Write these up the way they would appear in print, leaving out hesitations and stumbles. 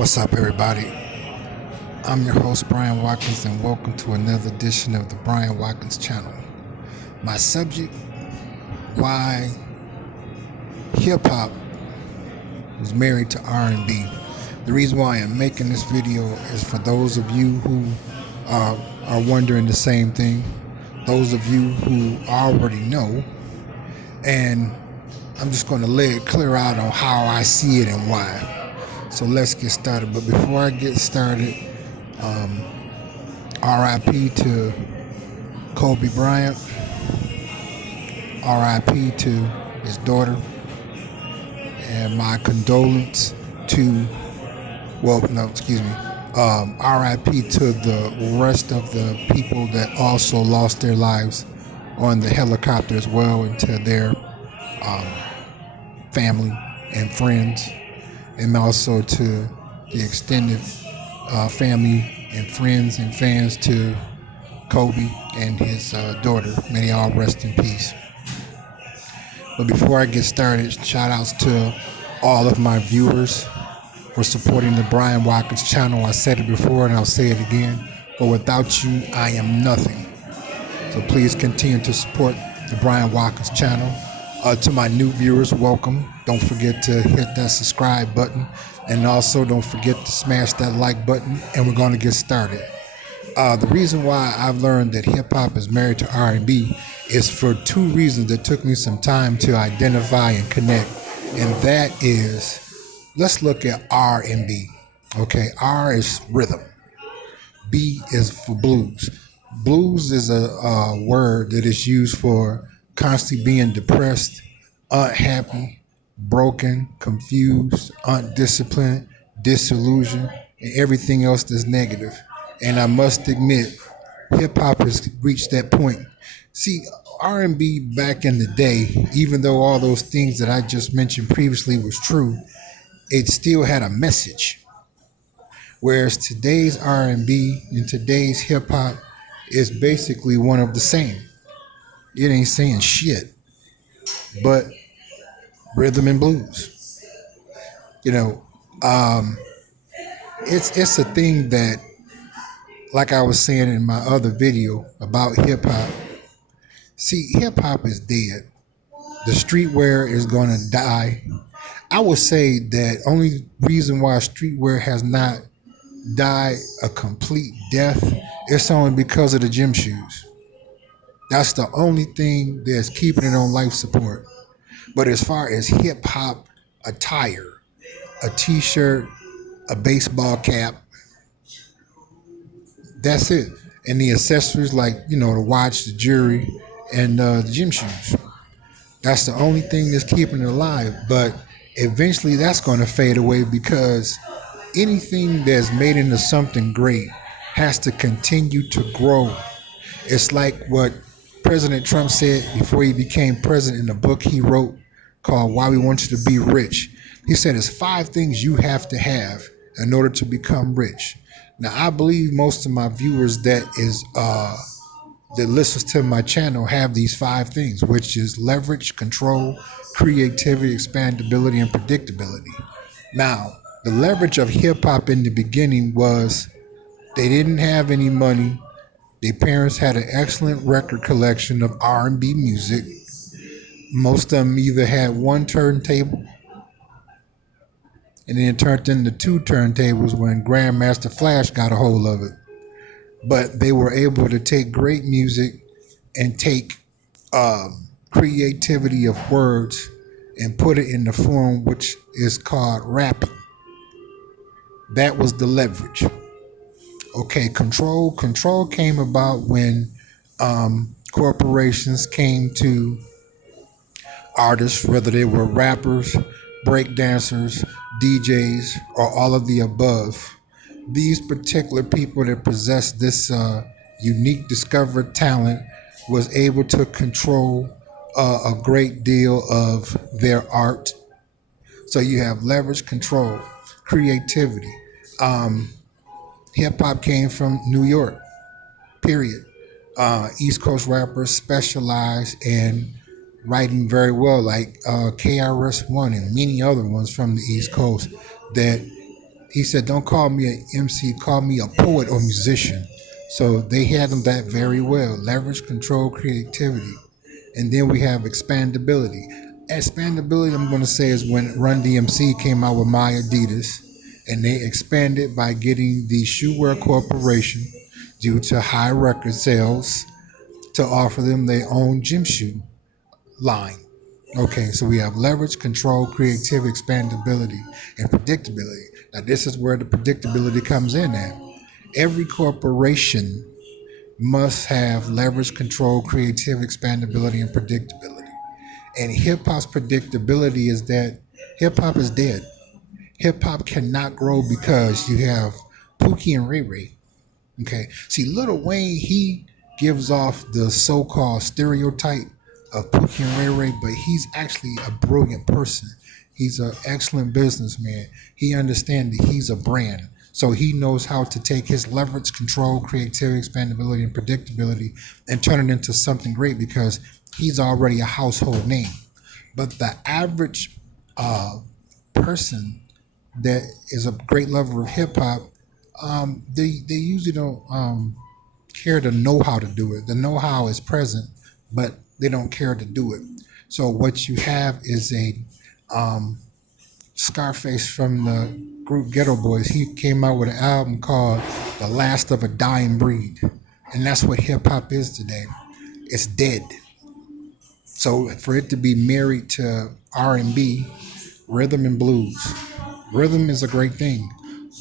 What's up, everybody? I'm your host, Brian Watkins, and welcome to another edition of the Brian Watkins channel. My subject: why hip hop was married to R&B. The reason why I'm making this video is for those of you who are wondering the same thing, those of you who already know, and I'm just going to lay it clear out on how I see it and why. So let's get started. But before I get started, RIP to Kobe Bryant, RIP to his daughter, and my condolence to, RIP to the rest of the people that also lost their lives on the helicopter as well, and to their family and friends, and also to the extended family and friends and fans to Kobe and his daughter. May they all rest in peace. But before I get started, shout outs to all of my viewers for supporting the Brian Watkins channel. I said it before and I'll say it again, but without you, I am nothing. So please continue to support the Brian Watkins channel. To my new viewers, welcome. Don't forget to hit that subscribe button, and also don't forget to smash that like button, and we're going to get started. The reason why I've learned that hip-hop is married to R&B is for two reasons that took me some time to identify and connect, and that is, let's look at R&B. Okay, R is rhythm. B is for blues. Blues is a word that is used for constantly being depressed, unhappy, broken, confused, undisciplined, disillusioned, and everything else that's negative. And I must admit, hip hop has reached that point. See, R&B back in the day, even though all those things that I just mentioned previously was true, it still had a message. Whereas today's R&B and today's hip hop is basically one of the same. It ain't saying shit, but rhythm and blues. You know, it's a thing that, like I was saying in my other video about hip hop. See, hip hop is dead. The streetwear is gonna die. I would say that only reason why streetwear has not died a complete death is only because of the gym shoes. That's the only thing that's keeping it on life support. But as far as hip hop attire, a t-shirt, a baseball cap, that's it. And the accessories like, the watch, the jewelry, and the gym shoes. That's the only thing that's keeping it alive. But eventually that's going to fade away, because anything that's made into something great has to continue to grow. It's like what President Trump said before he became president in the book he wrote called Why We Want You to Be Rich. He said it's 5 things you have to have in order to become rich. Now, I believe most of my viewers that listens to my channel have these 5 things, which is leverage, control, creativity, expandability, and predictability. Now, the leverage of hip hop in the beginning was they didn't have any money. Their parents had an excellent record collection of R&B music. Most of them either had one turntable, and then it turned into 2 turntables when Grandmaster Flash got a hold of it. But they were able to take great music and take creativity of words and put it in the form which is called rapping. That was the leverage. Okay, control. Control came about when corporations came to artists, whether they were rappers, breakdancers, DJs, or all of the above. These particular people that possessed this unique discovered talent was able to control a great deal of their art. So you have leverage, control, creativity. Hip hop came from New York, period. East Coast rappers specialize in writing very well, like KRS-One and many other ones from the East Coast that He said, "Don't call me an MC, call me a poet or musician." So they handled that very well. Leverage, control, creativity, and then we have expandability. Expandability, I'm going to say, is when Run DMC came out with My Adidas, and they expanded by getting the Shoewear Corporation, due to high record sales, to offer them their own gym shoe line. Okay, so we have leverage, control, creativity, expandability, and predictability. Now, this is where the predictability comes in at. Every corporation must have leverage, control, creativity, expandability, and predictability. And hip hop's predictability is that hip hop is dead. Hip hop cannot grow because you have Pookie and Ray Ray. Okay. See, Lil Wayne, he gives off the so-called stereotype of Pookie and Ray Ray, but he's actually a brilliant person. He's an excellent businessman. He understands that he's a brand. So he knows how to take his leverage, control, creativity, expandability, and predictability and turn it into something great because he's already a household name. But the average person that is a great lover of hip hop, they usually don't care to know how to do it. The know how is present, but they don't care to do it. So what you have is a Scarface from the group Ghetto Boys. He came out with an album called "The Last of a Dying Breed," and that's what hip hop is today. It's dead. So for it to be married to R&B, rhythm and blues, rhythm is a great thing.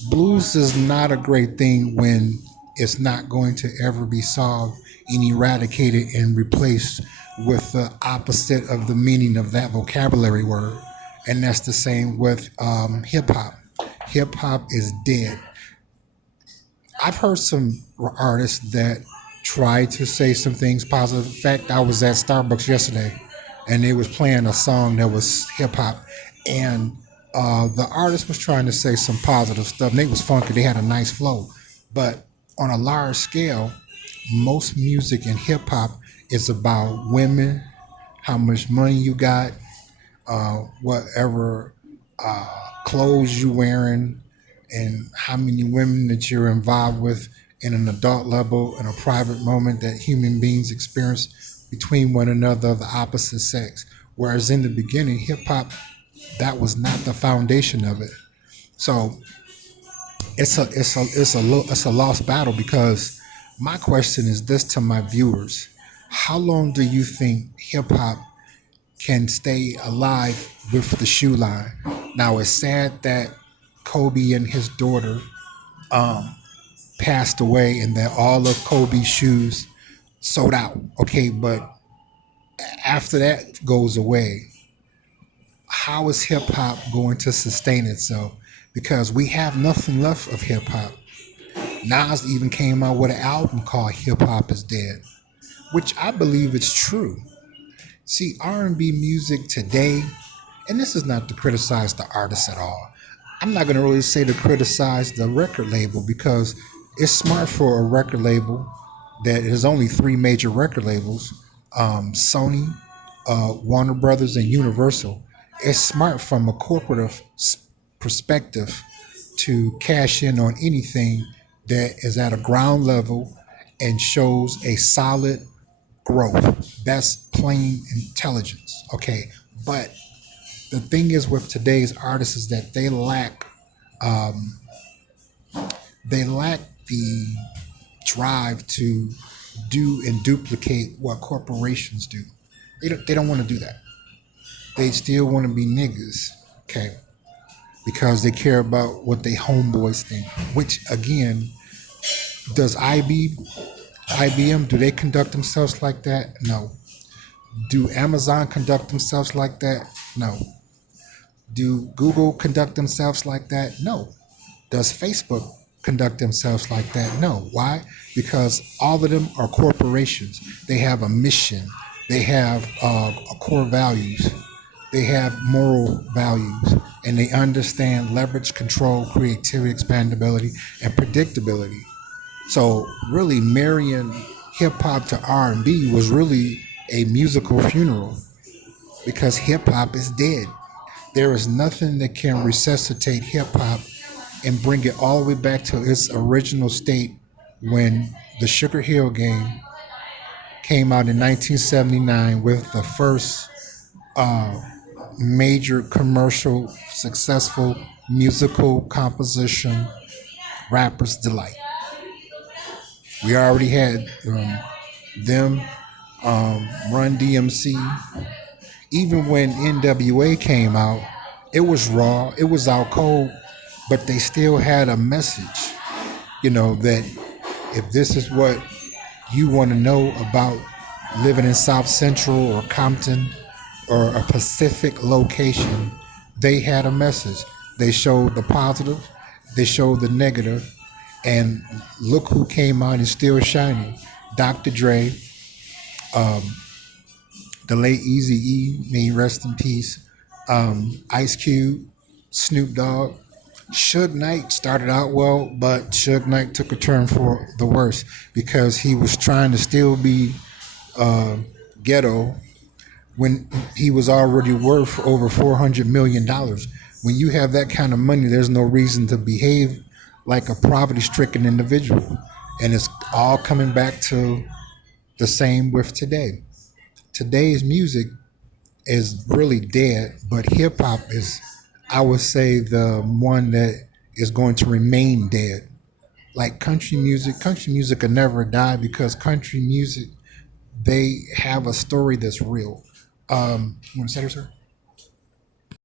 Blues is not a great thing when it's not going to ever be solved and eradicated and replaced with the opposite of the meaning of that vocabulary word. And that's the same with hip hop. Hip hop is dead. I've heard some artists that try to say some things positive. In fact, I was at Starbucks yesterday, and they was playing a song that was hip hop, and the artist was trying to say some positive stuff. And they was funky. They had a nice flow, but on a large scale, most music in hip hop is about women, how much money you got, whatever clothes you wearing, and how many women that you're involved with in an adult level in a private moment that human beings experience between one another of the opposite sex. Whereas in the beginning, hip hop, that was not the foundation of it. So it's a lost battle because my question is this to my viewers: how long do you think hip hop can stay alive with the shoe line? Now it's sad that Kobe and his daughter passed away and that all of Kobe's shoes sold out. Okay, but after that goes away, how is hip hop going to sustain itself? Because we have nothing left of hip hop. Nas even came out with an album called Hip Hop is Dead, which I believe is true. See, R&B music today, and this is not to criticize the artist at all. I'm not going to really say to criticize the record label because it's smart for a record label that has only three major record labels: Sony, Warner Brothers, and Universal. It's smart from a corporate perspective to cash in on anything that is at a ground level and shows a solid growth. That's plain intelligence. Okay. But the thing is with today's artists is that they lack the drive to do and duplicate what corporations do. They don't want to do that. They still want to be niggas. Okay. Because they care about what they homeboys think. Which again, does IBM, do they conduct themselves like that? No. Do Amazon conduct themselves like that? No. Do Google conduct themselves like that? No. Does Facebook conduct themselves like that? No. Why? Because all of them are corporations. They have a mission. They have core values. They have moral values. And they understand leverage, control, creativity, expandability, and predictability. So really marrying hip hop to R&B was really a musical funeral because hip hop is dead. There is nothing that can resuscitate hip hop and bring it all the way back to its original state when the Sugar Hill Gang came out in 1979 with the first major commercial successful musical composition, Rapper's Delight. We already had them, Run DMC. Even when NWA came out, it was raw, it was out cold, but they still had a message, that if this is what you want to know about living in South Central or Compton or a Pacific location, they had a message. They showed the positive, they showed the negative, and look who came out and still shining. Dr. Dre, the late Easy E, may he rest in peace. Ice Cube, Snoop Dogg. Suge Knight started out well, but Suge Knight took a turn for the worse because he was trying to still be ghetto when he was already worth over $400 million. When you have that kind of money, there's no reason to behave like a poverty-stricken individual. And it's all coming back to the same with today. Today's music is really dead, but hip hop is, I would say, the one that is going to remain dead. Like country music can never die because country music, they have a story that's real. You want to say that, sir?